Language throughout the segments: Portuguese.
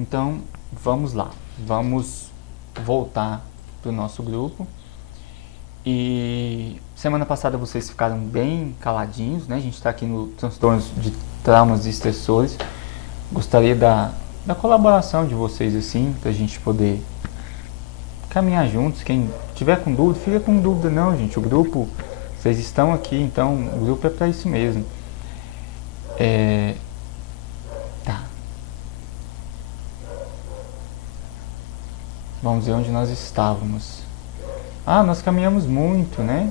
Então, vamos lá. Vamos voltar para o nosso grupo. E semana passada vocês ficaram bem caladinhos, né? A gente está aqui no transtornos de traumas e estressores. Gostaria da colaboração de vocês, assim, para a gente poder caminhar juntos. Quem tiver com dúvida, fica com dúvida não, gente. O grupo, vocês estão aqui, então o grupo é para isso mesmo. Tá. Vamos ver onde nós estávamos. Ah, nós caminhamos muito, né?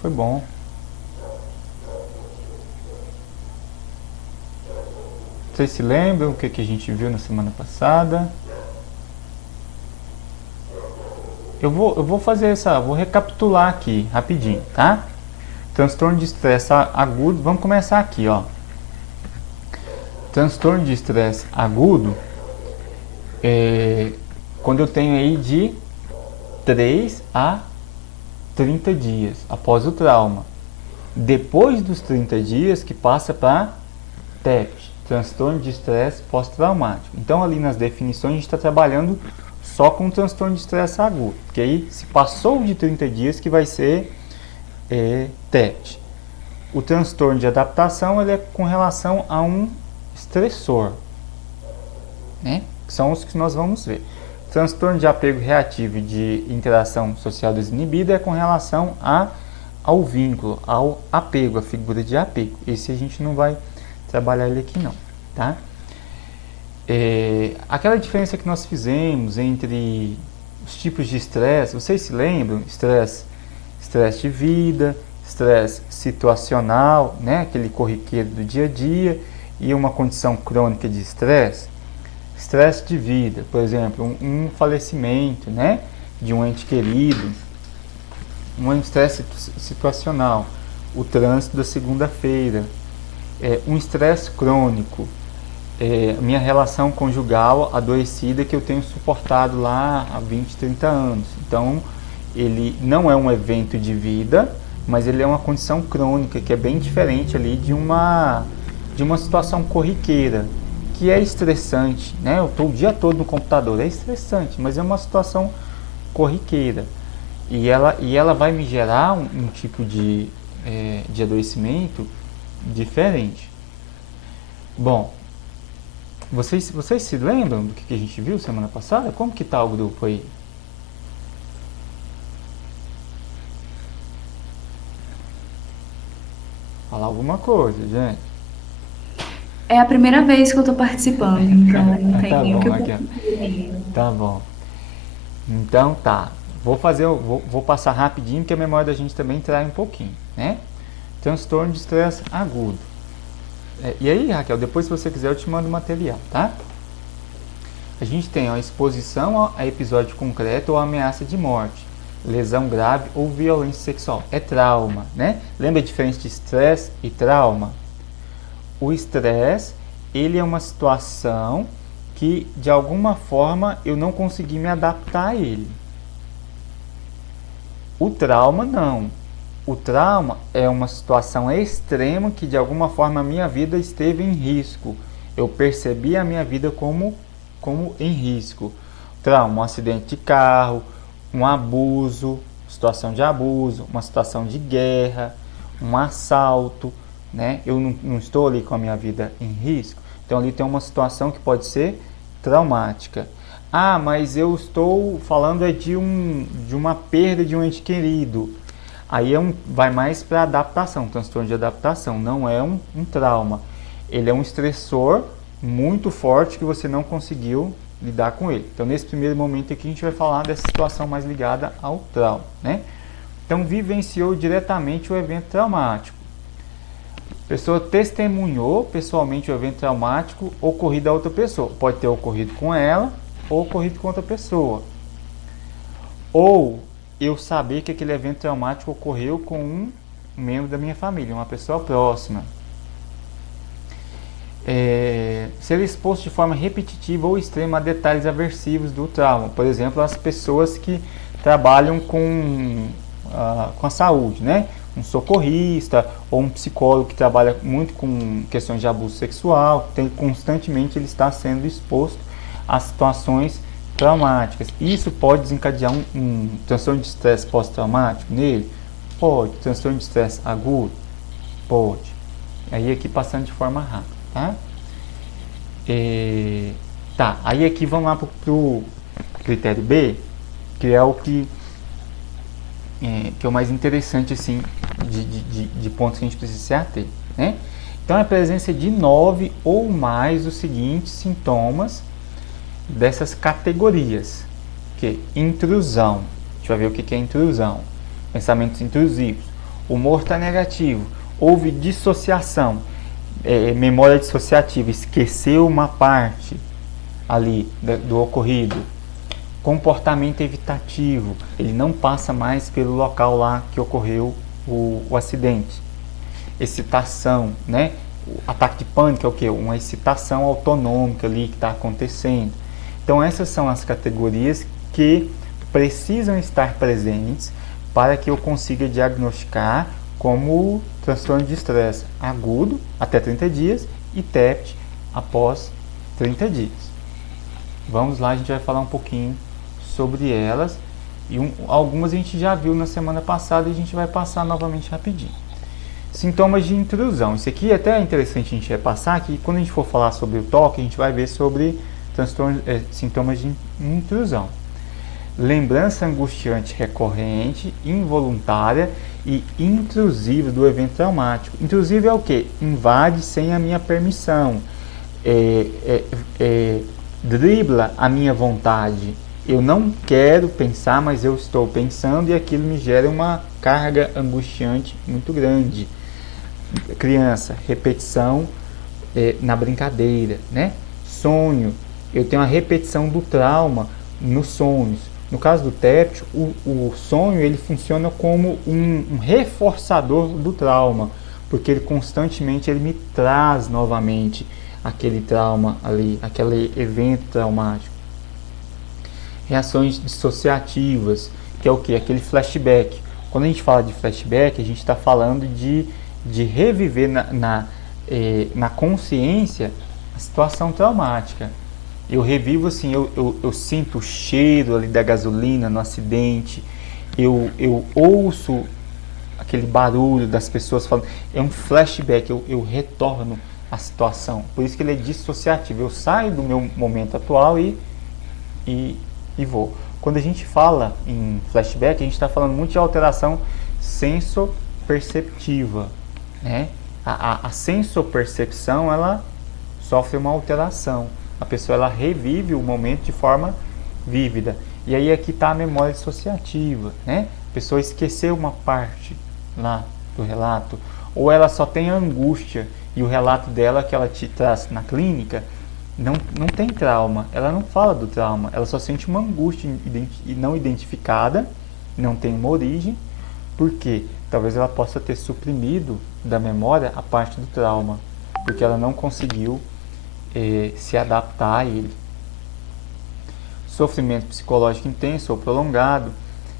Foi bom. Vocês se lembram o que a gente viu na semana passada? Vou recapitular aqui rapidinho, tá? Transtorno de estresse agudo, vamos começar aqui, ó. Transtorno de estresse agudo quando eu tenho aí de 3 a 30 dias após o trauma. Depois dos 30 dias que passa para TEP, transtorno de estresse pós-traumático. Então ali nas definições a gente está trabalhando só com transtorno de estresse agudo, porque aí se passou de 30 dias que vai ser TEP. O transtorno de adaptação ele é com relação a um estressor, né? Que são os que nós vamos ver. Transtorno de apego reativo e de interação social desinibida é com relação ao vínculo, ao apego, a figura de apego. Esse a gente não vai trabalhar ele aqui não, tá? Aquela diferença que nós fizemos entre os tipos de estresse, vocês se lembram? Estresse de vida, estresse situacional, né? Aquele corriqueiro do dia a dia, e uma condição crônica de estresse. Estresse de vida, por exemplo, um falecimento, né, de um ente querido, um estresse situacional, o trânsito da segunda-feira, um estresse crônico, minha relação conjugal adoecida que eu tenho suportado lá há 20, 30 anos. Então, ele não é um evento de vida, mas ele é uma condição crônica, que é bem diferente ali de uma situação corriqueira, que é estressante, né? Eu estou o dia todo no computador, é estressante, mas é uma situação corriqueira. E ela vai me gerar um tipo de adoecimento diferente. Bom, vocês se lembram do que a gente viu semana passada? Como que está o grupo aí? Falar alguma coisa, gente. É a primeira vez que eu tô participando, então não Tá tem o que bom, eu aqui, ó. Tá bom. Então tá. Vou passar rapidinho, porque a memória da gente também trai um pouquinho, né? Transtorno de estresse agudo. E aí, Raquel, depois se você quiser eu te mando o material, tá? A gente tem a exposição a episódio concreto ou ameaça de morte, lesão grave ou violência sexual. É trauma, né? Lembra a diferença de estresse e trauma? O estresse, ele é uma situação que, de alguma forma, eu não consegui me adaptar a ele. O trauma, não. O trauma é uma situação extrema que, de alguma forma, a minha vida esteve em risco. Eu percebi a minha vida como em risco. Trauma, um acidente de carro, um abuso, situação de abuso, uma situação de guerra, um assalto, né? Eu não estou ali com a minha vida em risco. Então ali tem uma situação que pode ser traumática. Ah, mas eu estou falando de uma perda de um ente querido. Aí vai mais para adaptação, transtorno de adaptação. Não é um trauma. Ele é um estressor muito forte que você não conseguiu lidar com ele. Então nesse primeiro momento aqui a gente vai falar dessa situação mais ligada ao trauma, né? Então vivenciou diretamente o evento traumático. A pessoa testemunhou pessoalmente o evento traumático ocorrido a outra pessoa. Pode ter ocorrido com ela ou ocorrido com outra pessoa. Ou eu saber que aquele evento traumático ocorreu com um membro da minha família, uma pessoa próxima. Ser exposto de forma repetitiva ou extrema a detalhes aversivos do trauma. Por exemplo, as pessoas que trabalham com a saúde, né? Um socorrista ou um psicólogo que trabalha muito com questões de abuso sexual, constantemente ele está sendo exposto a situações traumáticas. Isso pode desencadear um transtorno de estresse pós-traumático nele? Pode. Transtorno de estresse agudo? Pode. Aí aqui passando de forma rápida, tá? Tá, aí aqui vamos lá pro critério B, que é o que é o mais interessante, assim, de pontos que a gente precisa se ater, né? Então, a presença de 9 ou mais dos seguintes sintomas dessas categorias, que intrusão, a gente vai ver o que é intrusão, pensamentos intrusivos, humor está negativo, houve dissociação, memória dissociativa, esqueceu uma parte ali do ocorrido, comportamento evitativo, ele não passa mais pelo local lá que ocorreu o acidente, excitação, né? O ataque de pânico é o que? Uma excitação autonômica ali que está acontecendo. Então essas são as categorias que precisam estar presentes para que eu consiga diagnosticar como transtorno de estresse agudo até 30 dias e TEPT após 30 dias. Vamos lá, a gente vai falar um pouquinho sobre elas e algumas a gente já viu na semana passada e a gente vai passar novamente rapidinho. Sintomas de intrusão. Isso aqui é até interessante a gente repassar, que quando a gente for falar sobre o toque, a gente vai ver sobre sintomas de intrusão. Lembrança angustiante recorrente, involuntária e intrusiva do evento traumático. Intrusivo é o quê? Invade sem a minha permissão, dribla a minha vontade. Eu não quero pensar, mas eu estou pensando e aquilo me gera uma carga angustiante muito grande. Criança, repetição na brincadeira, né? Sonho, eu tenho a repetição do trauma nos sonhos. No caso do TEPT, o sonho ele funciona como um reforçador do trauma, porque ele constantemente ele me traz novamente aquele trauma ali, aquele evento traumático. Reações dissociativas, que é o que? Aquele flashback. Quando a gente fala de flashback, a gente está falando de reviver na consciência a situação traumática. Eu revivo assim, eu sinto o cheiro ali da gasolina no acidente, eu ouço aquele barulho das pessoas falando, é um flashback, eu retorno à situação. Por isso que ele é dissociativo, eu saio do meu momento atual e vou. Quando a gente fala em flashback, a gente está falando muito de alteração sensoperceptiva, né? A sensopercepção, ela sofre uma alteração. A pessoa ela revive o momento de forma vívida. E aí aqui está a memória dissociativa, né? A pessoa esqueceu uma parte lá do relato, ou ela só tem angústia e o relato dela que ela te traz na clínica não tem trauma, ela não fala do trauma, ela só sente uma angústia não identificada, não tem uma origem, porque talvez ela possa ter suprimido da memória a parte do trauma, porque ela não conseguiu se adaptar a ele. Sofrimento psicológico intenso ou prolongado,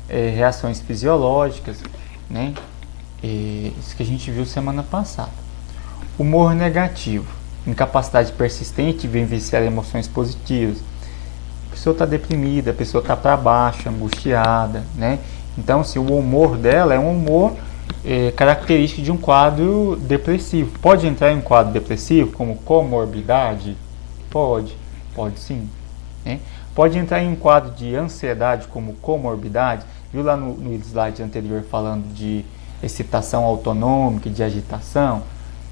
reações fisiológicas, né? Isso que a gente viu semana passada. Humor negativo, incapacidade persistente de vivenciar emoções positivas. A pessoa está deprimida, a pessoa está para baixo, angustiada, né? Então, se o humor dela é um humor característico de um quadro depressivo. Pode entrar em um quadro depressivo como comorbidade? Pode sim, né? Pode entrar em um quadro de ansiedade como comorbidade. Viu lá no slide anterior falando de excitação autonômica e de agitação?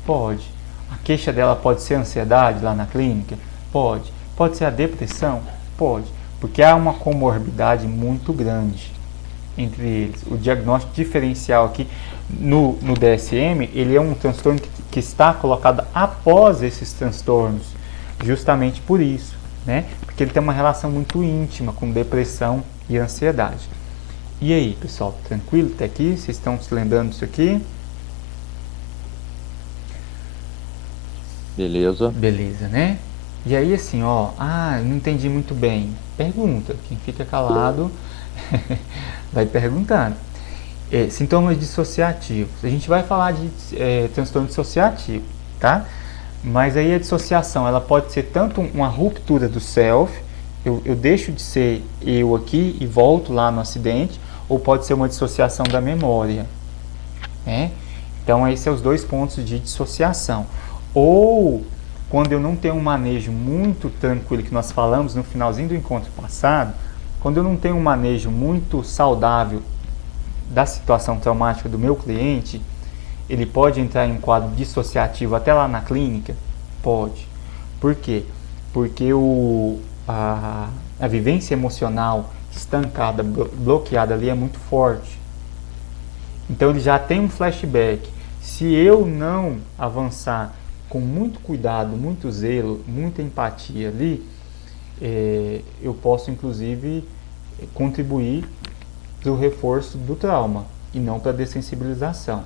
Pode. A queixa dela pode ser ansiedade lá na clínica? Pode. Pode ser a depressão? Pode. Porque há uma comorbidade muito grande entre eles. O diagnóstico diferencial aqui no DSM, ele é um transtorno que está colocado após esses transtornos, justamente por isso, né? Porque ele tem uma relação muito íntima com depressão e ansiedade. E aí, pessoal, tranquilo até aqui? Vocês estão se lembrando disso aqui? Beleza. Beleza, né? E aí, assim, ó, não entendi muito bem. Pergunta. Quem fica calado vai perguntando. Sintomas dissociativos. A gente vai falar de transtorno dissociativo, tá? Mas aí a dissociação, ela pode ser tanto uma ruptura do self, eu deixo de ser eu aqui e volto lá no acidente, ou pode ser uma dissociação da memória, né? Então, esses são os dois pontos de dissociação. Ou, quando eu não tenho um manejo muito tranquilo, que nós falamos no finalzinho do encontro passado, quando eu não tenho um manejo muito saudável da situação traumática do meu cliente, ele pode entrar em um quadro dissociativo até lá na clínica? Pode. Por quê? Porque a vivência emocional estancada, bloqueada ali é muito forte. Então ele já tem um flashback. Se eu não avançar com muito cuidado, muito zelo, muita empatia ali, eu posso inclusive contribuir para o reforço do trauma e não para a dessensibilização.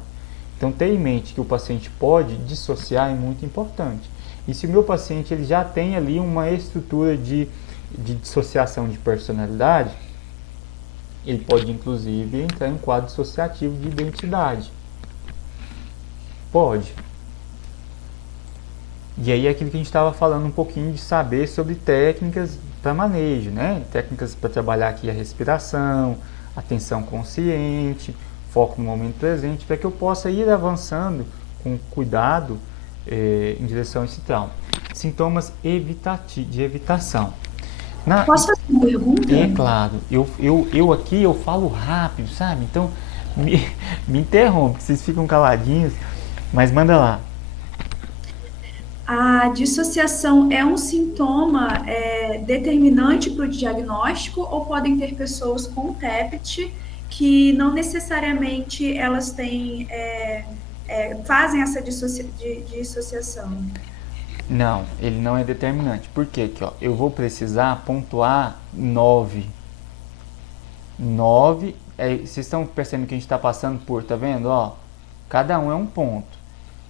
Então ter em mente que o paciente pode dissociar é muito importante. E se o meu paciente ele já tem ali uma estrutura de dissociação de personalidade, ele pode inclusive entrar em um quadro dissociativo de identidade. Pode. E aí é aquilo que a gente estava falando um pouquinho de saber sobre técnicas para manejo, né? Técnicas para trabalhar aqui a respiração, atenção consciente, foco no momento presente, para que eu possa ir avançando com cuidado em direção a esse trauma. Sintomas de evitação. Posso fazer uma pergunta? É claro, eu aqui eu falo rápido, sabe? Então me interrompe, vocês ficam caladinhos, mas manda lá. A dissociação é um sintoma determinante para o diagnóstico ou podem ter pessoas com TEPT que não necessariamente elas têm, fazem essa dissociação? Não, ele não é determinante. Por quê? Aqui, ó, eu vou precisar pontuar 9. 9, vocês estão percebendo que a gente está passando por, tá vendo? Ó, cada um é um ponto.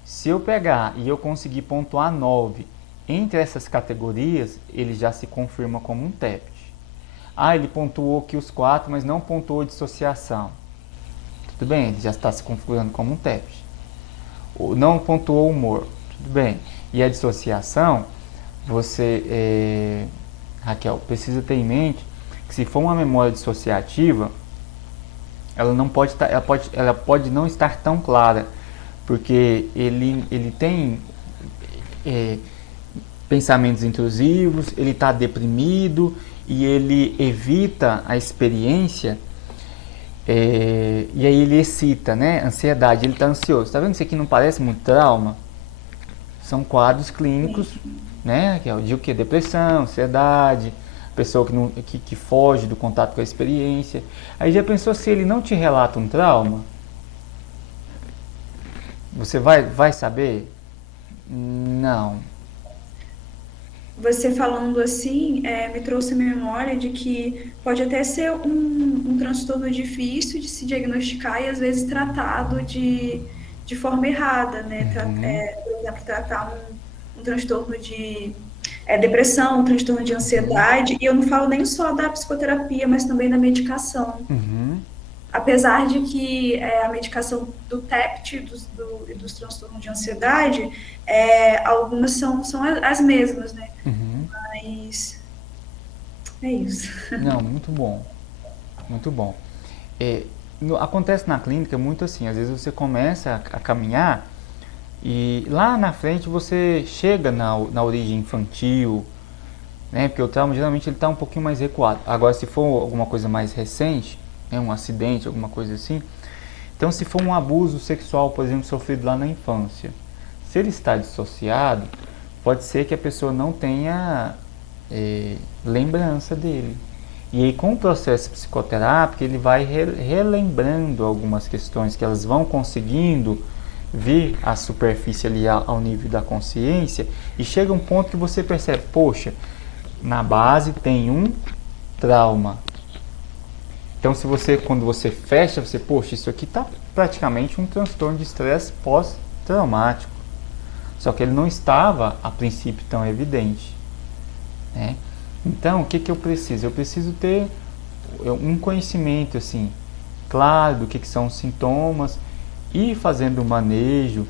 Se eu pegar e eu conseguir pontuar 9 entre essas categorias, ele já se confirma como um TEPT. Ah, ele pontuou aqui os 4, mas não pontuou dissociação. Tudo bem, ele já está se configurando como um TEPT. Não pontuou humor. Tudo bem. E a dissociação, você, Raquel, precisa ter em mente que se for uma memória dissociativa, ela pode não estar tão clara, porque ele tem pensamentos intrusivos, ele está deprimido e ele evita a experiência, e aí ele excita, né? Ansiedade, ele está ansioso. Está vendo que isso aqui não parece muito trauma? São quadros clínicos, né? Que é de o que? Depressão, ansiedade, pessoa que foge do contato com a experiência. Aí já pensou se ele não te relata um trauma? Você vai saber? Não. Você falando assim, me trouxe a memória de que pode até ser um transtorno difícil de se diagnosticar e às vezes tratado de forma errada, né? Por exemplo, tratar um transtorno de depressão, um transtorno de ansiedade, e eu não falo nem só da psicoterapia, mas também da medicação. Apesar de que a medicação do TEPT e dos transtornos de ansiedade, algumas são as mesmas, né? Mas é isso. Não, muito bom. Muito bom. Acontece na clínica muito assim, às vezes você começa a caminhar e lá na frente você chega na origem infantil, né? Porque o trauma geralmente ele está um pouquinho mais recuado. Agora, se for alguma coisa mais recente, né? Um acidente, alguma coisa assim, então se for um abuso sexual, por exemplo, sofrido lá na infância, se ele está dissociado, pode ser que a pessoa não tenha lembrança dele. E aí, com o processo psicoterápico, ele vai relembrando algumas questões que elas vão conseguindo vir à superfície ali ao nível da consciência, e chega um ponto que você percebe, poxa, na base tem um trauma. Então, quando você fecha, você, poxa, isso aqui está praticamente um transtorno de estresse pós-traumático. Só que ele não estava, a princípio, tão evidente, né? Então, o que eu preciso? Eu preciso ter um conhecimento assim, claro do que são os sintomas, e fazendo o manejo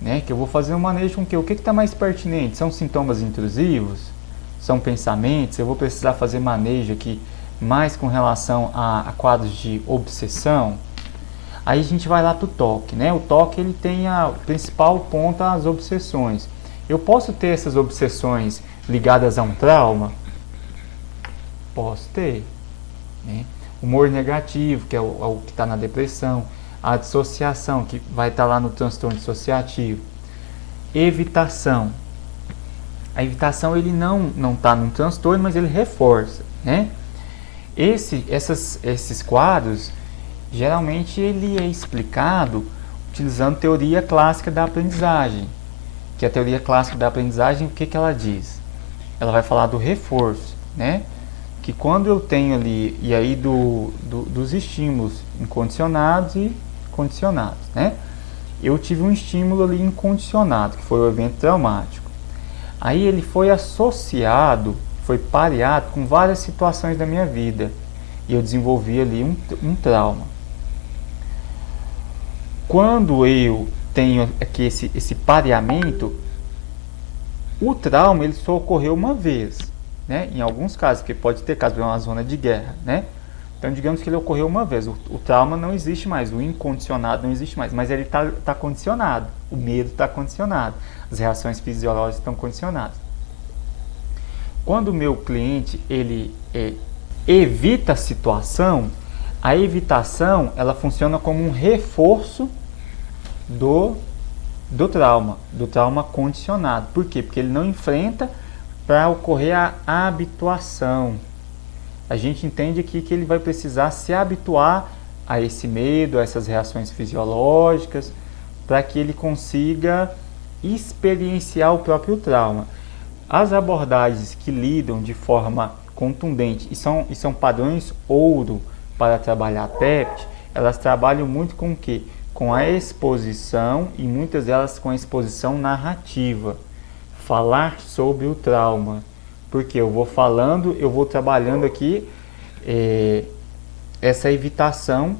né? Que eu vou fazer um manejo com o quê? O que está mais pertinente? São sintomas intrusivos? São pensamentos? Eu vou precisar fazer manejo aqui mais com relação a quadros de obsessão? Aí a gente vai lá para o toque, né? O toque ele tem o principal ponto as obsessões. Eu posso ter essas obsessões ligadas a um trauma? Posso ter, né? Humor negativo, que é o que está na depressão. A dissociação, que vai estar lá no transtorno dissociativo. Evitação. A evitação ele não está num transtorno, mas ele reforça, né? Esses quadros, geralmente ele é explicado utilizando teoria clássica da aprendizagem. Que a teoria clássica da aprendizagem, o que ela diz? Ela vai falar do reforço, né? Que quando eu tenho ali, e aí dos estímulos incondicionados e condicionados, né? Eu tive um estímulo ali incondicionado, que foi o evento traumático. Aí ele foi associado, foi pareado com várias situações da minha vida. E eu desenvolvi ali um trauma. Quando eu tenho aqui esse pareamento, o trauma ele só ocorreu uma vez, né? Em alguns casos, porque pode ter caso de uma zona de guerra, né? Então, digamos que ele ocorreu uma vez. O trauma não existe mais, o incondicionado não existe mais, mas ele está condicionado. O medo está condicionado. As reações fisiológicas estão condicionadas. Quando o meu cliente ele evita a situação, a evitação ela funciona como um reforço do trauma condicionado. Por quê? Porque ele não enfrenta para ocorrer a habituação. A gente entende aqui que ele vai precisar se habituar a esse medo, a essas reações fisiológicas, para que ele consiga experienciar o próprio trauma. As abordagens que lidam de forma contundente e são padrões ouro para trabalhar a TEPT, elas trabalham muito com o quê? Com a exposição e muitas delas com a exposição narrativa. Falar sobre o trauma. Porque eu vou falando, eu vou trabalhando aqui essa evitação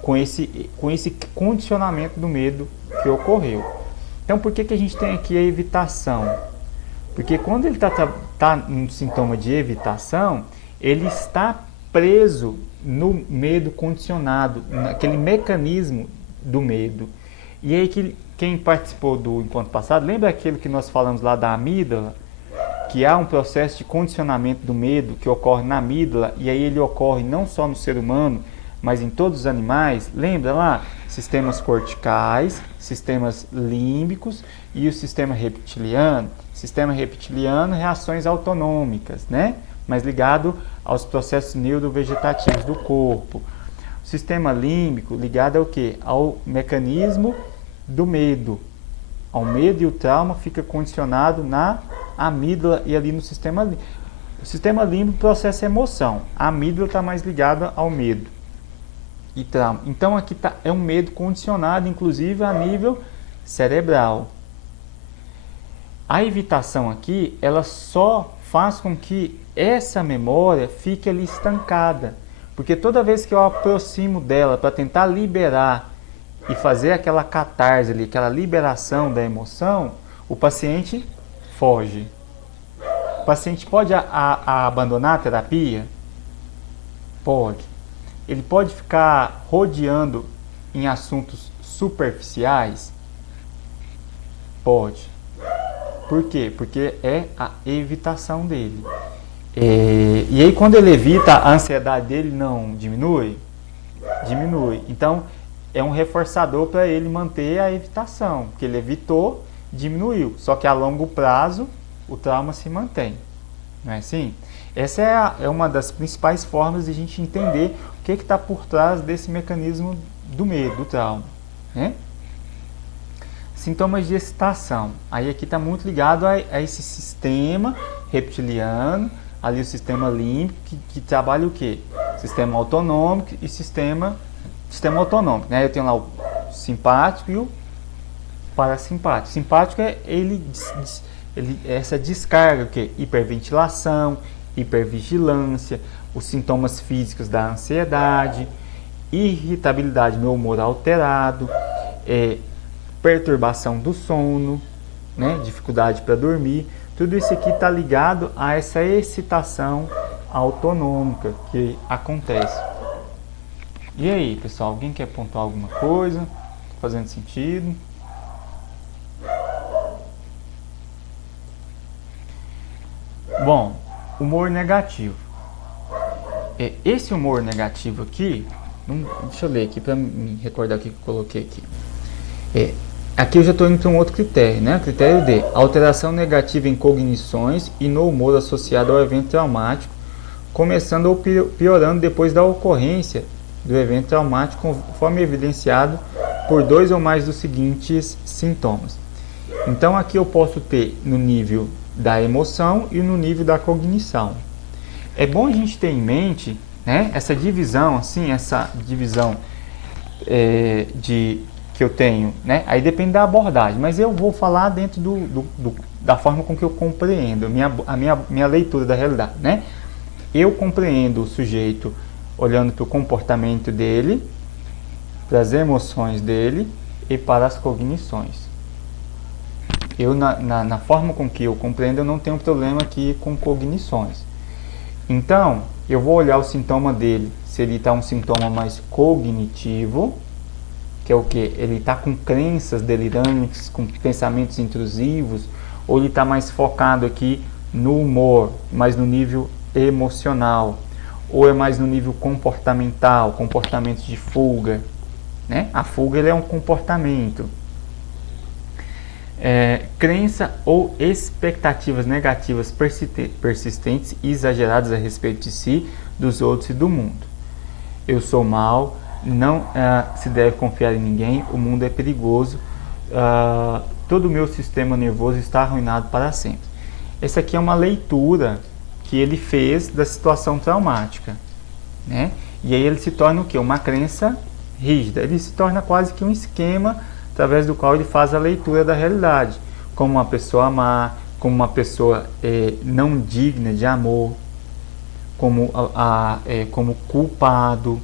com esse condicionamento do medo que ocorreu. Então, por que a gente tem aqui a evitação? Porque quando ele está num sintoma de evitação, ele está preso no medo condicionado, naquele mecanismo do medo. E aí, quem participou do encontro passado, lembra aquilo que nós falamos lá da amígdala? Que há um processo de condicionamento do medo que ocorre na amígdala, e aí ele ocorre não só no ser humano, mas em todos os animais. Lembra lá? Sistemas corticais, sistemas límbicos e o sistema reptiliano. Sistema reptiliano, reações autonômicas, né? Mas ligado aos processos neurovegetativos do corpo. O sistema límbico ligado ao quê? Ao mecanismo do medo. Ao medo, e o trauma fica condicionado na amígdala e ali no sistema límbico. O sistema límbico processa emoção. A amígdala está mais ligada ao medo e trauma. Então aqui é um medo condicionado, inclusive a nível cerebral. A evitação aqui, ela só faz com que essa memória fique ali estancada. Porque toda vez que eu aproximo dela para tentar liberar e fazer aquela catarse ali, aquela liberação da emoção, o paciente foge. O paciente pode abandonar a terapia? Pode. Ele pode ficar rodeando em assuntos superficiais? Pode. Por quê? Porque é a evitação dele. E aí quando ele evita, a ansiedade dele não diminui? Diminui. Então, é um reforçador para ele manter a evitação, porque ele evitou, diminuiu. Só que a longo prazo, o trauma se mantém. Não é assim? Essa é uma das principais formas de a gente entender o que está por trás desse mecanismo do medo, do trauma, né? Sintomas de excitação. Aí aqui está muito ligado a esse sistema reptiliano, ali o sistema límbico, que trabalha o quê? Sistema autonômico e sistema autonômico, né? Eu tenho lá o simpático e o parasimpático. O simpático é essa descarga, o quê? Hiperventilação, hipervigilância, os sintomas físicos da ansiedade, irritabilidade, meu humor alterado, perturbação do sono, né? Dificuldade para dormir. Tudo isso aqui está ligado a essa excitação autonômica que acontece. E aí, pessoal, alguém quer pontuar alguma coisa? Fazendo sentido? Bom, humor negativo. Esse humor negativo aqui, deixa eu ler aqui para me recordar o que eu coloquei aqui. Aqui eu já estou indo para um outro critério, né? Critério D, alteração negativa em cognições e no humor associado ao evento traumático, começando ou piorando depois da ocorrência do evento traumático, conforme evidenciado por 2 ou mais dos seguintes sintomas. Então aqui eu posso ter no nível da emoção e no nível da cognição. É bom a gente ter em mente, né, essa divisão, assim, que eu tenho, né? Aí depende da abordagem, mas eu vou falar dentro da forma com que eu compreendo, minha leitura da realidade, né? Eu compreendo o sujeito olhando para o comportamento dele, para as emoções dele e para as cognições. Na forma com que eu compreendo, eu não tenho problema aqui com cognições. Então, eu vou olhar o sintoma dele, se ele está um sintoma mais cognitivo, que é o que? Ele está com crenças delirantes, com pensamentos intrusivos, ou ele está mais focado aqui no humor, mais no nível emocional, ou é mais no nível comportamental, comportamentos de fuga, né? A fuga ele é um comportamento. Crença ou expectativas negativas persistentes e exageradas a respeito de si, dos outros e do mundo. Eu sou mal, não se deve confiar em ninguém, o mundo é perigoso, todo o meu sistema nervoso está arruinado para sempre. Essa aqui é uma leitura que ele fez da situação traumática, né? E aí ele se torna o quê? Uma crença rígida, ele se torna quase que um esquema através do qual ele faz a leitura da realidade, como uma pessoa má, como uma pessoa não digna de amor, como culpado,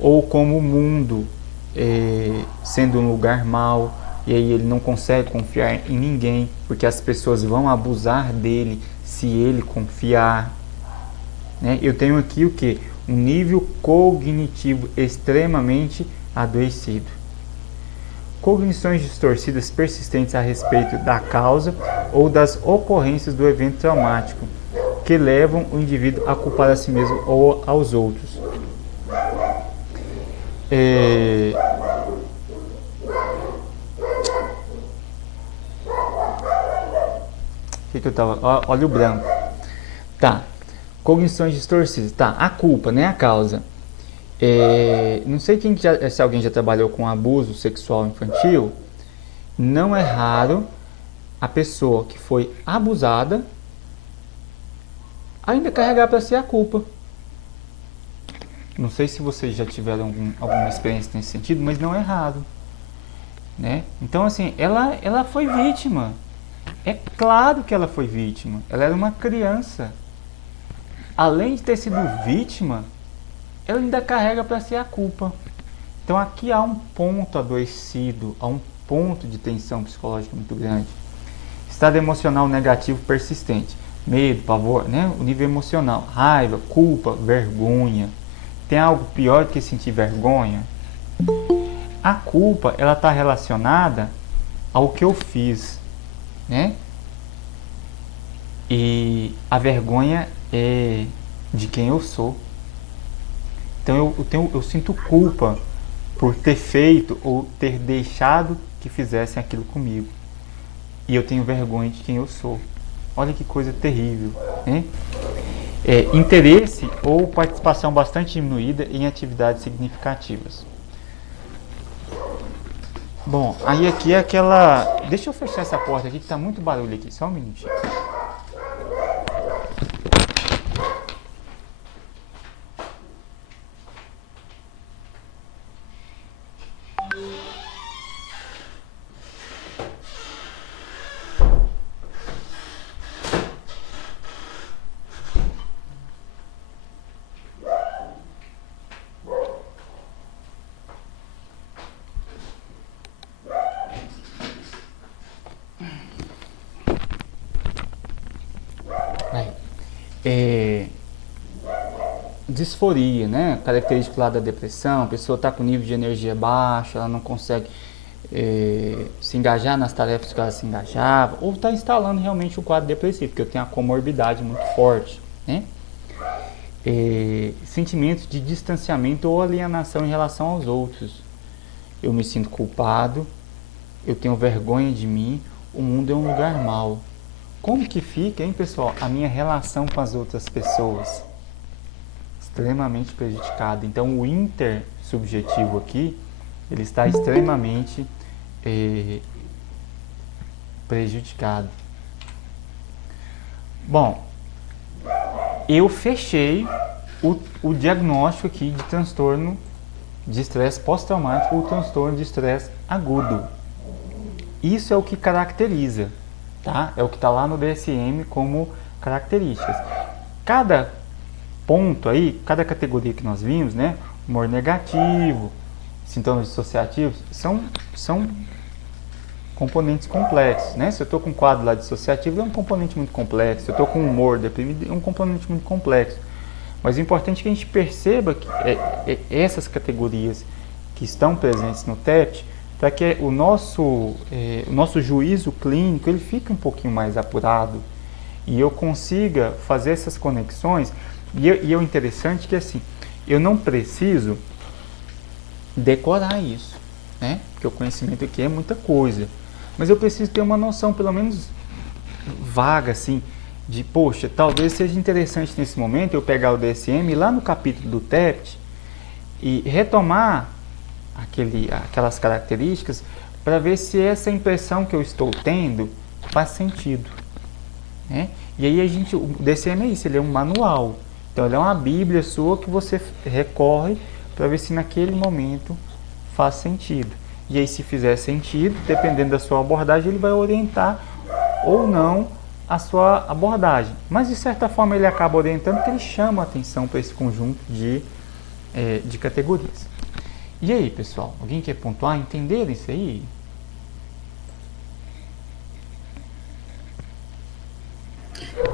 ou como o mundo sendo um lugar mau, e aí ele não consegue confiar em ninguém, porque as pessoas vão abusar dele se ele confiar, né? Eu tenho aqui o que? Um nível cognitivo extremamente adoecido. Cognições distorcidas persistentes a respeito da causa ou das ocorrências do evento traumático, que levam o indivíduo a culpar a si mesmo ou aos outros. Olha o branco. Tá. Cognições distorcidas. Tá. A culpa, né? A causa. Não sei se alguém já trabalhou com abuso sexual infantil. Não é raro a pessoa que foi abusada ainda carregar para si a culpa. Não sei se vocês já tiveram alguma experiência nesse sentido, mas não é raro, né? Então, assim, ela foi vítima. É claro que ela foi vítima. Ela era uma criança. Além de ter sido vítima, ela ainda carrega para si a culpa. Então aqui há um ponto adoecido, há um ponto de tensão psicológica muito grande. Estado emocional negativo persistente. Medo, pavor, né? O nível emocional. Raiva, culpa, vergonha. Tem algo pior do que sentir vergonha? A culpa, ela está relacionada ao que eu fiz, né? E a vergonha é de quem eu sou. Então eu sinto culpa por ter feito ou ter deixado que fizessem aquilo comigo. E eu tenho vergonha de quem eu sou. Olha que coisa terrível, né? Interesse ou participação bastante diminuída em atividades significativas. Bom, aí aqui é aquela... Deixa eu fechar essa porta aqui que tá muito barulho aqui, só um minutinho. é, disforia, né? Característico lá da depressão, a pessoa está com nível de energia baixo, ela não consegue se engajar nas tarefas que ela se engajava, ou está instalando realmente o quadro depressivo, porque eu tenho uma comorbidade muito forte, né? Sentimentos de distanciamento ou alienação em relação aos outros. Eu me sinto culpado, eu tenho vergonha de mim, o mundo é um lugar mau. Como que fica, hein, pessoal, a minha relação com as outras pessoas? Extremamente prejudicada. Então, o intersubjetivo aqui, ele está extremamente prejudicado. Bom, eu fechei o diagnóstico aqui de transtorno de estresse pós-traumático ou transtorno de estresse agudo. Isso é o que caracteriza, tá? É o que está lá no DSM como características. Cada ponto aí, cada categoria que nós vimos, né? Humor negativo, sintomas dissociativos, são componentes complexos, né? Se eu estou com um quadro lá dissociativo, é um componente muito complexo. Se eu estou com humor deprimido, é um componente muito complexo. Mas o importante é que a gente perceba que essas categorias que estão presentes no TEPT, para que o nosso juízo clínico ele fique um pouquinho mais apurado e eu consiga fazer essas conexões. E o interessante é que assim, eu não preciso decorar isso, né? Porque o conhecimento aqui é muita coisa. Mas eu preciso ter uma noção, pelo menos vaga, assim, de, poxa, talvez seja interessante nesse momento eu pegar o DSM lá no capítulo do TEPT e retomar aquelas características para ver se essa impressão que eu estou tendo faz sentido, né? E aí o DSM é isso, ele é um manual. Então ele é uma bíblia sua que você recorre para ver se naquele momento faz sentido. E aí se fizer sentido, dependendo da sua abordagem, ele vai orientar ou não a sua abordagem. Mas de certa forma ele acaba orientando porque ele chama a atenção para esse conjunto de categorias. E aí, pessoal, alguém quer pontuar? Entenderam isso aí?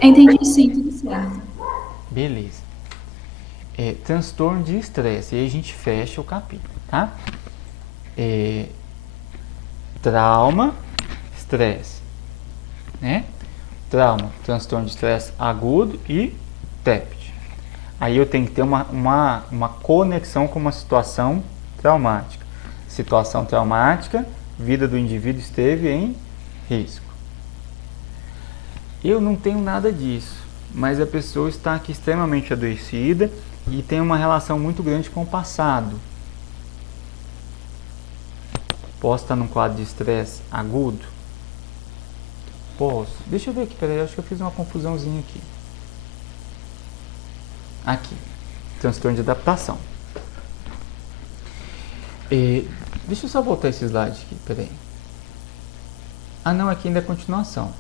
Entendi, sim, tudo certo. Beleza. Transtorno de estresse. E aí a gente fecha o capítulo, tá? Trauma, estresse, né? Trauma, transtorno de estresse agudo e TEPT. Aí eu tenho que ter uma conexão com uma situação traumática. Situação traumática, vida do indivíduo esteve em risco. Eu não tenho nada disso, mas a pessoa está aqui extremamente adoecida e tem uma relação muito grande com o passado. Posso estar num quadro de estresse agudo? Posso. Deixa eu ver aqui, peraí, acho que eu fiz uma confusãozinha aqui. Aqui, transtorno de adaptação. Deixa eu só voltar esse slide aqui, peraí. Ah não, aqui ainda é continuação.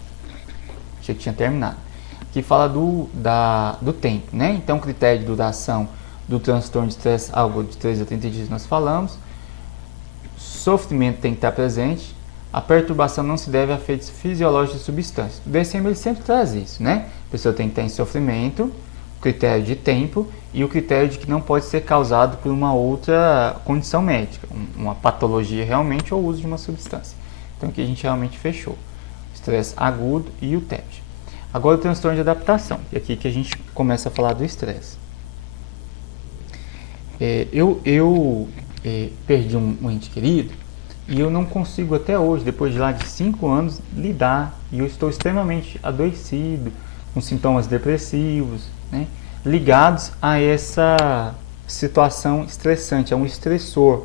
Achei que tinha terminado. Aqui fala do tempo, né? Então, o critério de duração do transtorno de estresse agudo de 3 a 30 dias nós falamos. Sofrimento tem que estar presente. A perturbação não se deve a efeitos fisiológicos de substâncias. O DSM ele sempre traz isso, né? A pessoa tem que estar em sofrimento, o critério de tempo e o critério de que não pode ser causado por uma outra condição médica, uma patologia realmente ou uso de uma substância. Então aqui a gente realmente fechou. Estresse agudo e o TEPT. Agora o transtorno de adaptação. E aqui que a gente começa a falar do estresse. Eu perdi um ente querido e eu não consigo até hoje, depois de lá de 5 anos, lidar. E eu estou extremamente adoecido, com sintomas depressivos, né, ligados a essa situação estressante, a um estressor.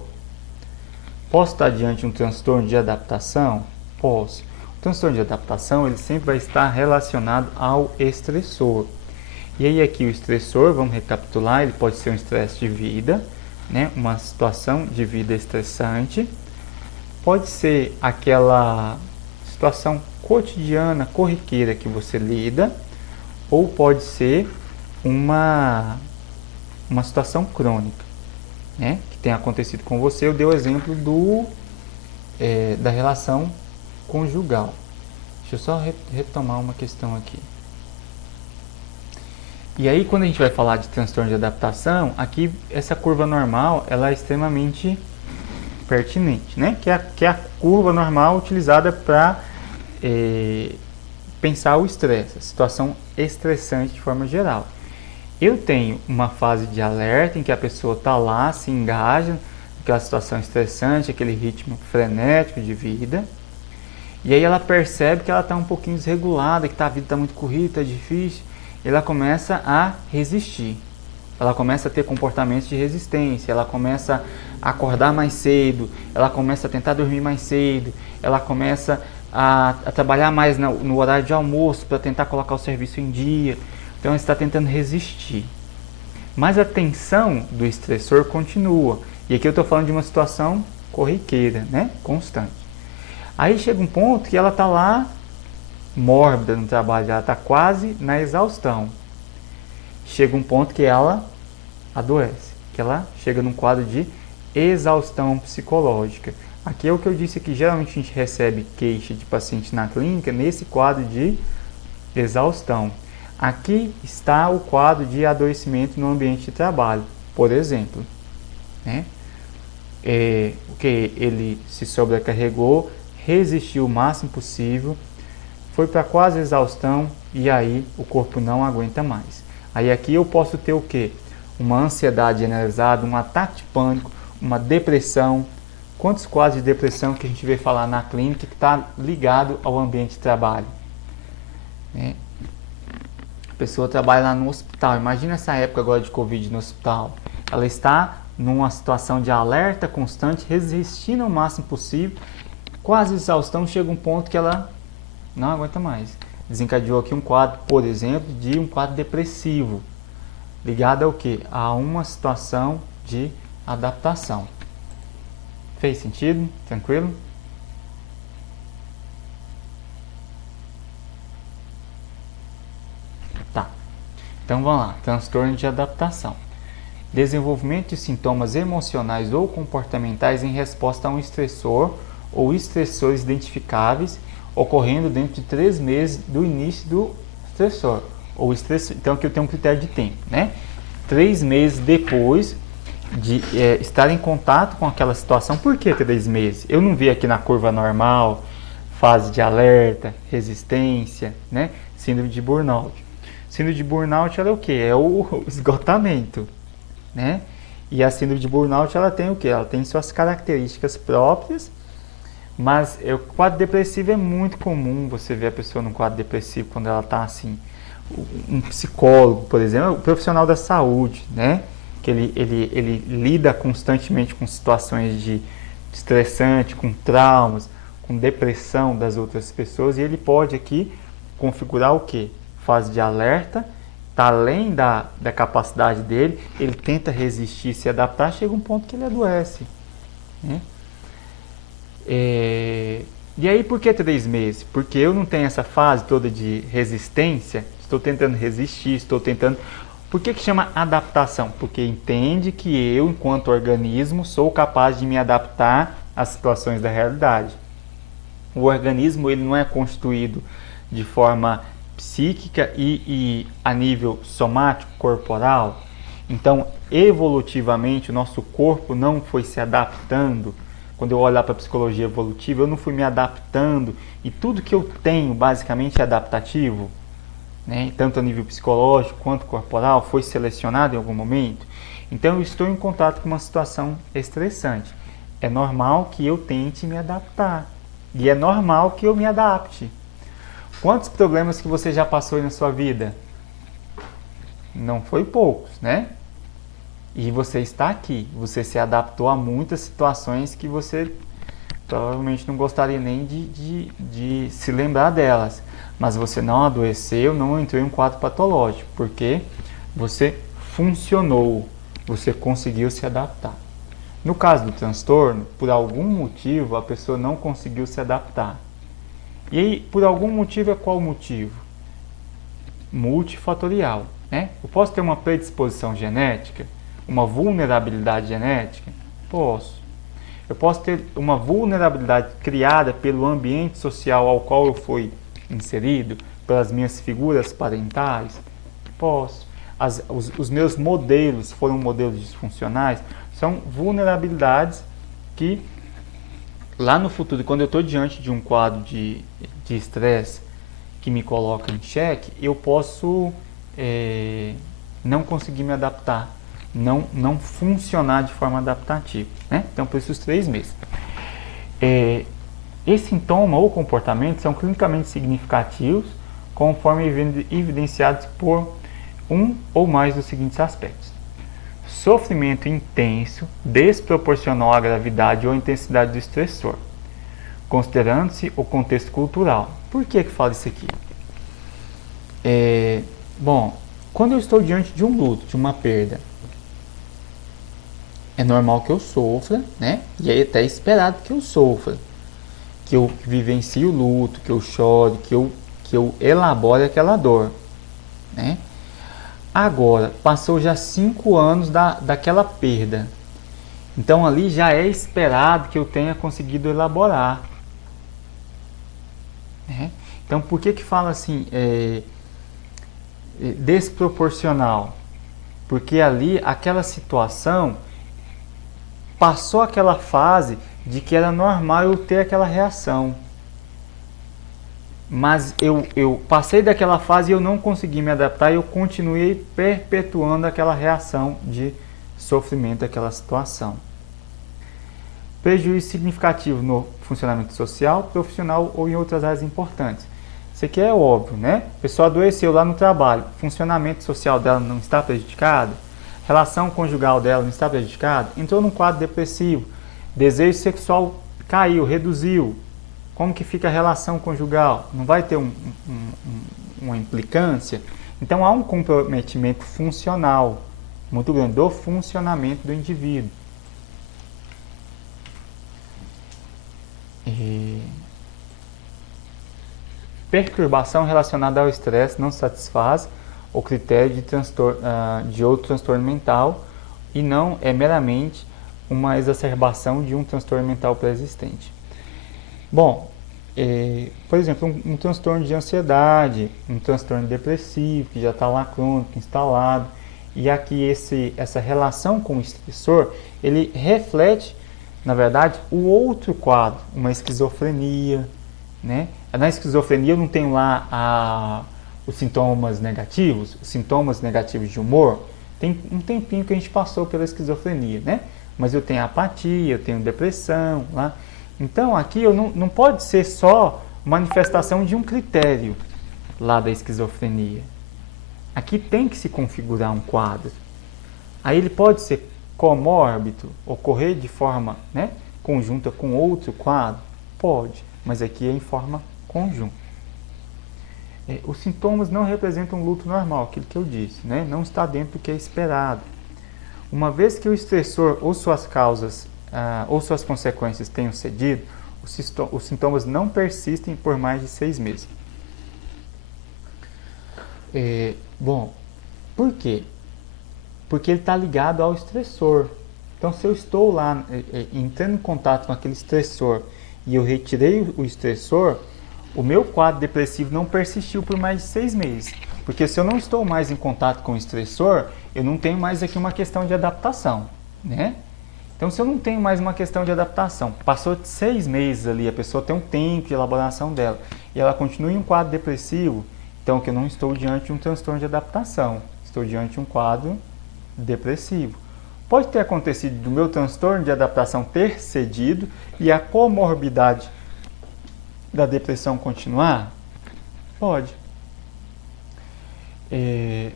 Posso estar diante de um transtorno de adaptação? Posso. O transtorno de adaptação ele sempre vai estar relacionado ao estressor. E aí aqui o estressor, vamos recapitular, ele pode ser um estresse de vida, né, uma situação de vida estressante. Pode ser aquela situação cotidiana, corriqueira que você lida, ou pode ser uma situação crônica, né, que tem acontecido com você. Eu dei o exemplo da relação conjugal. Deixa eu só retomar uma questão aqui. E aí, quando a gente vai falar de transtorno de adaptação, aqui essa curva normal, ela é extremamente pertinente, né? Que é a curva normal utilizada para pensar o estresse, a situação estressante de forma geral. Eu tenho uma fase de alerta em que a pessoa está lá, se engaja naquela situação estressante, aquele ritmo frenético de vida. E aí ela percebe que ela está um pouquinho desregulada, que a vida está muito corrida, está difícil. E ela começa a resistir. Ela começa a ter comportamentos de resistência, ela começa a acordar mais cedo, ela começa a tentar dormir mais cedo, ela começa a trabalhar mais no horário de almoço para tentar colocar o serviço em dia. Então ela está tentando resistir. Mas a tensão do estressor continua. E aqui eu estou falando de uma situação corriqueira, né? Constante. Aí chega um ponto que ela está lá mórbida no trabalho, ela está quase na exaustão. Chega um ponto que ela adoece, que ela chega num quadro de exaustão psicológica. Aqui é o que eu disse que geralmente a gente recebe queixa de paciente na clínica nesse quadro de exaustão. Aqui está o quadro de adoecimento no ambiente de trabalho, por exemplo, né? Porque ele se sobrecarregou, resistiu o máximo possível, foi para quase exaustão e aí o corpo não aguenta mais. Aí aqui eu posso ter o quê? Uma ansiedade generalizada, um ataque de pânico, uma depressão. Quantos quadros de depressão que a gente vê falar na clínica que está ligado ao ambiente de trabalho? Né? A pessoa trabalha lá no hospital. Imagina essa época agora de Covid no hospital. Ela está numa situação de alerta constante, resistindo ao máximo possível. Quase exaustão, chega um ponto que ela não aguenta mais. Desencadeou aqui um quadro, por exemplo, de um quadro depressivo. Ligado ao quê? A uma situação de adaptação. Fez sentido? Tranquilo? Tá. Então vamos lá. Transtorno de adaptação. Desenvolvimento de sintomas emocionais ou comportamentais em resposta a um estressor ou estressores identificáveis ocorrendo dentro de 3 meses do início do estressor. Então aqui eu tenho um critério de tempo, né? 3 meses depois de estar em contato com aquela situação. Por que 3 meses? Eu não vi aqui na curva normal, fase de alerta, resistência, né? Síndrome de burnout. Síndrome de burnout ela é o quê? É o esgotamento, né? E a síndrome de burnout ela tem o quê? Ela tem suas características próprias, mas o quadro depressivo é muito comum você ver a pessoa num quadro depressivo quando ela está assim. Um psicólogo, por exemplo, um profissional da saúde, né? Que ele lida constantemente com situações de estressante, com traumas, com depressão das outras pessoas, e ele pode aqui configurar o quê? Fase de alerta, está além da capacidade dele, ele tenta resistir, se adaptar, chega um ponto que ele adoece, né? E aí por que 3 meses? Porque eu não tenho essa fase toda de resistência, estou tentando resistir, estou tentando... Por que chama adaptação? Porque entende que eu, enquanto organismo, sou capaz de me adaptar às situações da realidade. O organismo ele não é constituído de forma psíquica e a nível somático, corporal. Então, evolutivamente, o nosso corpo não foi se adaptando. Quando eu olhar para a psicologia evolutiva, eu não fui me adaptando. E tudo que eu tenho, basicamente, é adaptativo. Né? Tanto a nível psicológico quanto corporal, foi selecionado em algum momento. Então eu estou em contato com uma situação estressante. É normal que eu tente me adaptar. E é normal que eu me adapte. Quantos problemas que você já passou aí na sua vida? Não foi poucos, né? E você está aqui. Você se adaptou a muitas situações que você provavelmente não gostaria nem de se lembrar delas. Mas você não adoeceu, não entrou em um quadro patológico, porque você funcionou, você conseguiu se adaptar. No caso do transtorno, por algum motivo a pessoa não conseguiu se adaptar. E aí, por algum motivo é qual motivo? Multifatorial, né? Eu posso ter uma predisposição genética, uma vulnerabilidade genética? Posso. Eu posso ter uma vulnerabilidade criada pelo ambiente social ao qual eu fui inserido, pelas minhas figuras parentais? Posso. os meus modelos foram modelos disfuncionais, são vulnerabilidades que lá no futuro, quando eu estou diante de um quadro de estresse que me coloca em xeque, eu posso não conseguir me adaptar, não funcionar de forma adaptativa, né? Então, por isso os 3 meses. Esse sintoma ou comportamento são clinicamente significativos, conforme evidenciados por um ou mais dos seguintes aspectos: sofrimento intenso, desproporcional à gravidade ou intensidade do estressor, considerando-se o contexto cultural. Por que fala isso aqui? Bom, quando eu estou diante de um luto, de uma perda, é normal que eu sofra, né? E é até esperado que eu sofra, que eu vivencie o luto, que eu chore, que eu elabore aquela dor, né? Agora, passou já 5 anos daquela perda. Então ali já é esperado que eu tenha conseguido elaborar, né? Então por que fala assim, desproporcional? Porque ali, aquela situação, passou aquela fase de que era normal eu ter aquela reação. Mas eu passei daquela fase e eu não consegui me adaptar e eu continuei perpetuando aquela reação de sofrimento daquela situação. Prejuízo significativo no funcionamento social, profissional ou em outras áreas importantes. Isso aqui é óbvio, né? A pessoa adoeceu lá no trabalho, funcionamento social dela não está prejudicado, relação conjugal dela não está prejudicada, entrou num quadro depressivo, desejo sexual caiu, reduziu. Como que fica a relação conjugal? Não vai ter uma implicância? Então há um comprometimento funcional muito grande do funcionamento do indivíduo. Perturbação relacionada ao estresse não satisfaz o critério de outro transtorno mental e não é meramente uma exacerbação de um transtorno mental pré-existente. Bom, por exemplo, um transtorno de ansiedade, um transtorno depressivo, que já está lá crônico, instalado, e aqui essa relação com o estressor, ele reflete, na verdade, o outro quadro, uma esquizofrenia, né? Na esquizofrenia eu não tenho lá os sintomas negativos de humor. Tem um tempinho que a gente passou pela esquizofrenia, né? Mas eu tenho apatia, eu tenho depressão, lá. Então aqui não pode ser só manifestação de um critério lá da esquizofrenia. Aqui tem que se configurar um quadro. Aí ele pode ser comórbido, ocorrer de forma, né, conjunta com outro quadro? Pode, mas aqui é em forma conjunta. Os sintomas não representam um luto normal, aquilo que eu disse, né? Não está dentro do que é esperado. Uma vez que o estressor ou suas causas ou suas consequências tenham cedido, os sintomas não persistem por mais de 6 meses. Bom, por quê? Porque ele está ligado ao estressor. Então, se eu estou lá entrando em contato com aquele estressor e eu retirei o estressor, o meu quadro depressivo não persistiu por mais de 6 meses. Porque se eu não estou mais em contato com o estressor, eu não tenho mais aqui uma questão de adaptação, né? Então, se eu não tenho mais uma questão de adaptação, passou de 6 meses ali, a pessoa tem um tempo de elaboração dela, e ela continua em um quadro depressivo, então que eu não estou diante de um transtorno de adaptação, estou diante de um quadro depressivo. Pode ter acontecido do meu transtorno de adaptação ter cedido e a comorbidade da depressão continuar? Pode.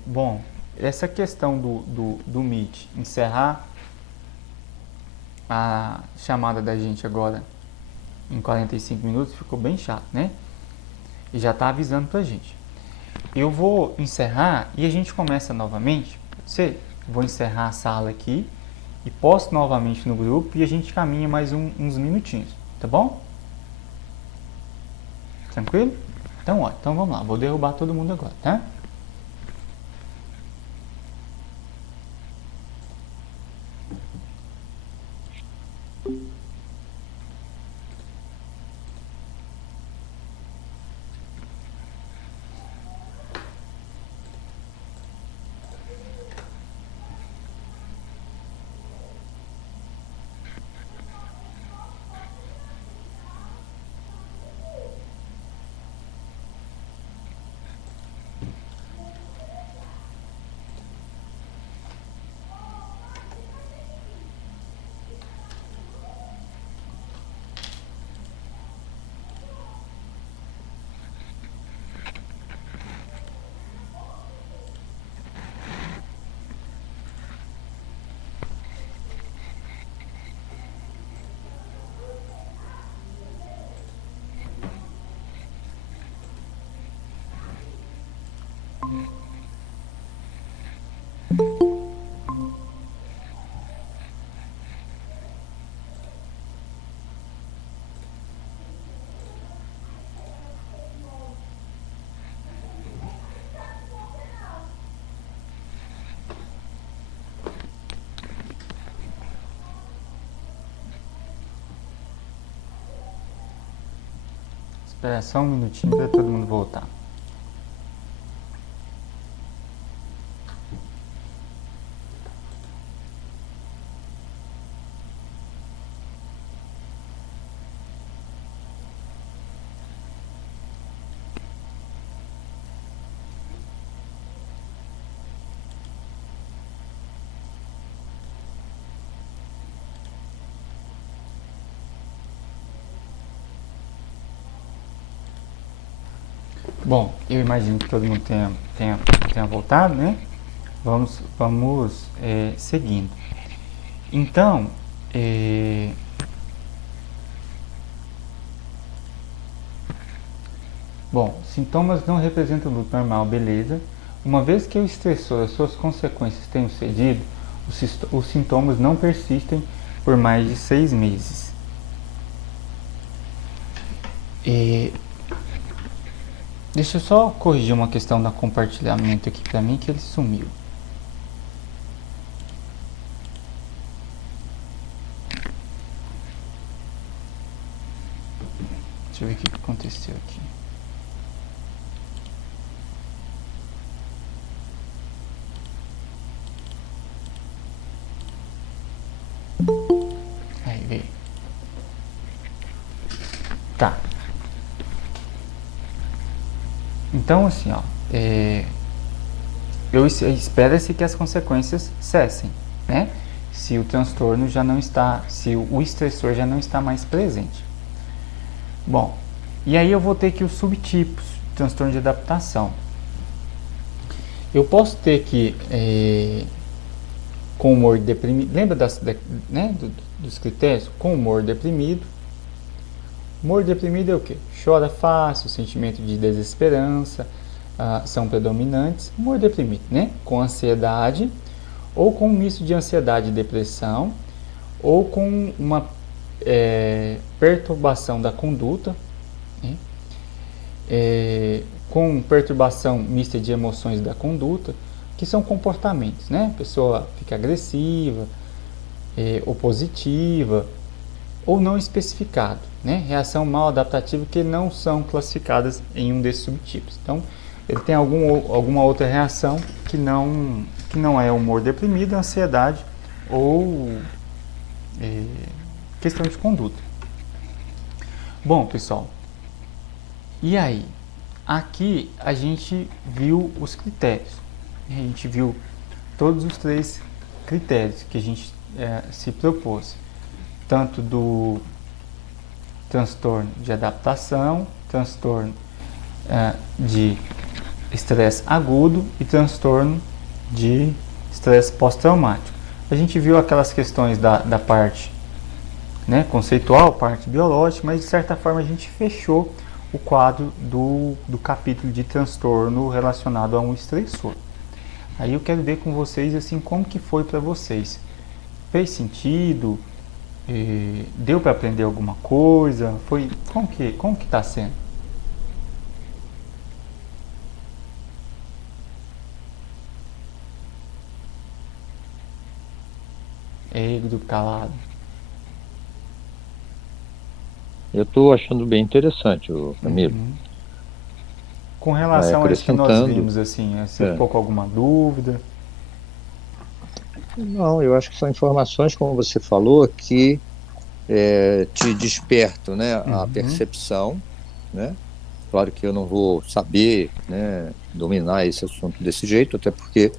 Bom, essa questão do Meet encerrar a chamada da gente agora em 45 minutos ficou bem chato, né? E já está avisando pra gente. Eu vou encerrar e a gente começa novamente. Vou encerrar a sala aqui e posto novamente no grupo e a gente caminha mais uns minutinhos, tá bom? Tranquilo? Então, então vamos lá, vou derrubar todo mundo agora, tá? Espera só um minutinho para todo mundo voltar. Bom, eu imagino que todo mundo tenha voltado, né? Vamos seguindo. Então, bom, sintomas não representam luto normal, beleza. Uma vez que o estressor, as suas consequências tenham cedido, os sintomas não persistem por mais de 6 meses. Deixa eu só corrigir uma questão do compartilhamento aqui pra mim, que ele sumiu. Deixa eu ver o que aconteceu aqui. Aí veio. Tá. Então, assim, ó, espera-se que as consequências cessem, né? Se o transtorno já não está, se o estressor já não está mais presente. Bom, e aí eu vou ter aqui os subtipos de transtorno de adaptação. Eu posso ter que, com humor deprimido, lembra dos critérios? Com humor deprimido. Humor deprimido é o quê? Chora fácil, sentimento de desesperança, são predominantes. Humor deprimido, né? Com ansiedade, ou com um misto de ansiedade e depressão, ou com uma perturbação da conduta, né? Com perturbação mista de emoções da conduta, que são comportamentos, né? A pessoa fica agressiva, opositiva, ou não especificado, né? Reação mal adaptativa que não são classificadas em um desses subtipos. Então, ele tem alguma outra reação que não é humor deprimido, ansiedade ou questão de conduta. Bom, pessoal, e aí? Aqui a gente viu os critérios. A gente viu todos os 3 critérios que a gente se propôs. Tanto do transtorno de adaptação, transtorno de estresse agudo e transtorno de estresse pós-traumático. A gente viu aquelas questões da parte, né, conceitual, parte biológica, mas de certa forma a gente fechou o quadro do capítulo de transtorno relacionado a um estressor. Aí eu quero ver com vocês assim como que foi para vocês. Fez sentido? Deu para aprender alguma coisa? Como que está sendo? Grupo calado. Eu estou achando bem interessante, Camilo. Com relação a isso que nós vimos, assim, você ficou com alguma dúvida? Não, eu acho que são informações, como você falou, que te despertam, né, a percepção, né? Claro que eu não vou saber, né, dominar esse assunto desse jeito, até porque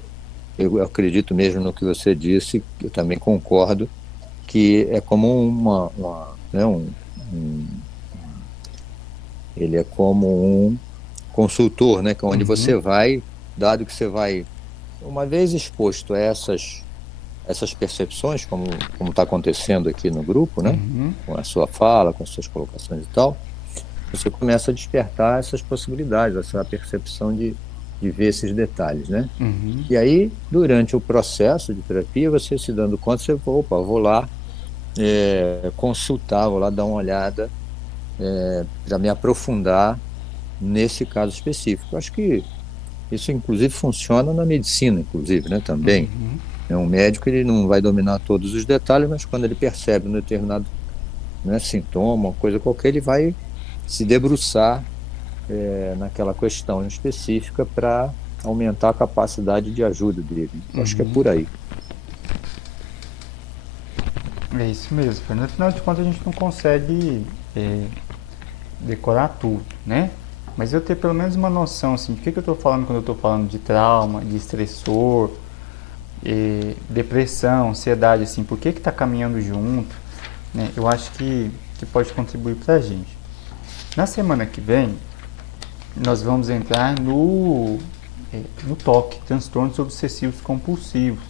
eu acredito mesmo no que você disse, eu também concordo, que é como ele é como um consultor, né, que é onde você vai, dado que você vai, uma vez exposto a essas percepções, como está acontecendo aqui no grupo, né, com a sua fala, com as suas colocações e tal, você começa a despertar essas possibilidades, essa percepção de de ver esses detalhes, né? Uhum. E aí, durante o processo de terapia, você se dando conta, você, opa, vou lá consultar, vou lá dar uma olhada para me aprofundar nesse caso específico. Eu acho que isso, inclusive, funciona na medicina, inclusive, né, também. Uhum. Um médico, ele não vai dominar todos os detalhes, mas quando ele percebe um determinado, né, sintoma, uma coisa qualquer, ele vai se debruçar naquela questão específica para aumentar a capacidade de ajuda dele. Eu acho que é Uhum. por aí. É isso mesmo, Fernando. Afinal de contas, a gente não consegue decorar tudo, né? Mas eu ter pelo menos uma noção, assim, de que eu estou falando quando eu estou falando de trauma, de estressor, depressão, ansiedade, assim, por que está caminhando junto, né? Eu acho que pode contribuir para a gente. Na semana que vem, nós vamos entrar no TOC, transtornos obsessivos compulsivos.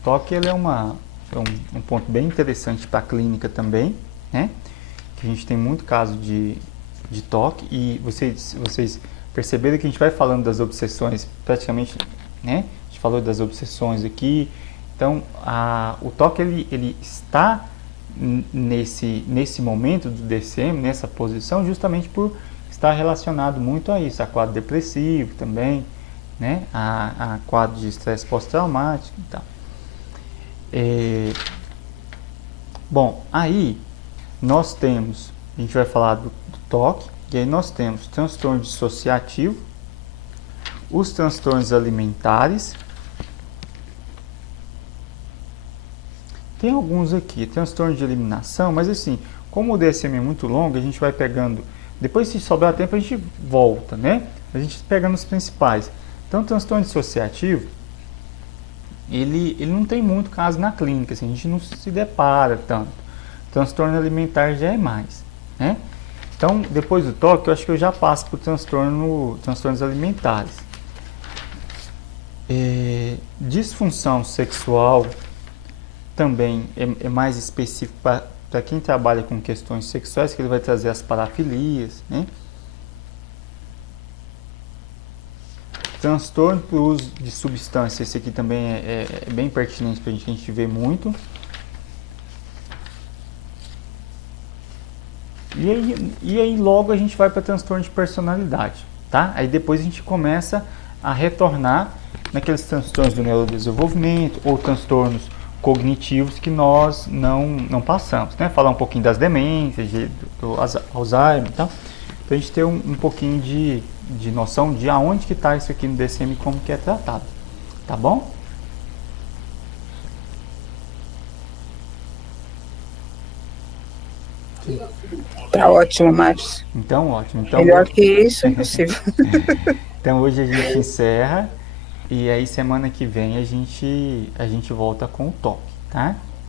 O TOC ele é um ponto bem interessante para a clínica também, né? Que a gente tem muito caso de TOC e vocês perceberam que a gente vai falando das obsessões praticamente, né? A gente falou das obsessões aqui. Então, o TOC ele está nesse momento do DCM, nessa posição, justamente por estar relacionado muito a isso, a quadro depressivo também, né? A quadro de estresse pós-traumático e tal. Bom, aí nós temos, a gente vai falar do TOC, e aí nós temos transtorno dissociativo, os transtornos alimentares, tem alguns aqui, transtorno de eliminação, mas assim, como o DSM é muito longo, a gente vai pegando, depois se sobrar tempo a gente volta, né? A gente pegando os principais. Então, o transtorno dissociativo, ele não tem muito caso na clínica, assim, a gente não se depara tanto. Transtorno alimentar já é mais, né? Então, depois do TOC, eu acho que eu já passo para transtornos alimentares. Disfunção sexual também é mais específico para quem trabalha com questões sexuais, que ele vai trazer as parafilias, né? Transtorno por uso de substância, esse aqui também é bem pertinente para a gente vê muito. E aí logo a gente vai para transtorno de personalidade, tá? Aí depois a gente começa a retornar naqueles transtornos do neurodesenvolvimento ou transtornos cognitivos que nós não passamos, né? Falar um pouquinho das demências, do Alzheimer e tal, para a gente ter um pouquinho de noção de aonde que está isso aqui no DSM e como que é tratado, tá bom? Tá ótimo, Márcio. Então, ótimo. Então, Melhor que isso, é impossível. então hoje a gente encerra e aí semana que vem a gente volta com o TOC, tá?